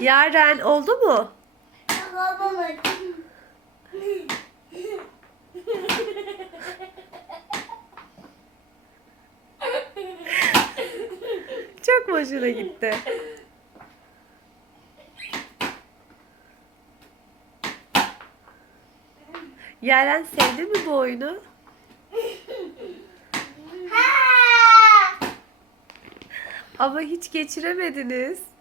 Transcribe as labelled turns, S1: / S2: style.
S1: Yaren oldu mu?
S2: Olmadı.
S1: Çok mu hoşuna gitti. Yaren sevdi mi bu oyunu? Ama hiç geçiremediniz.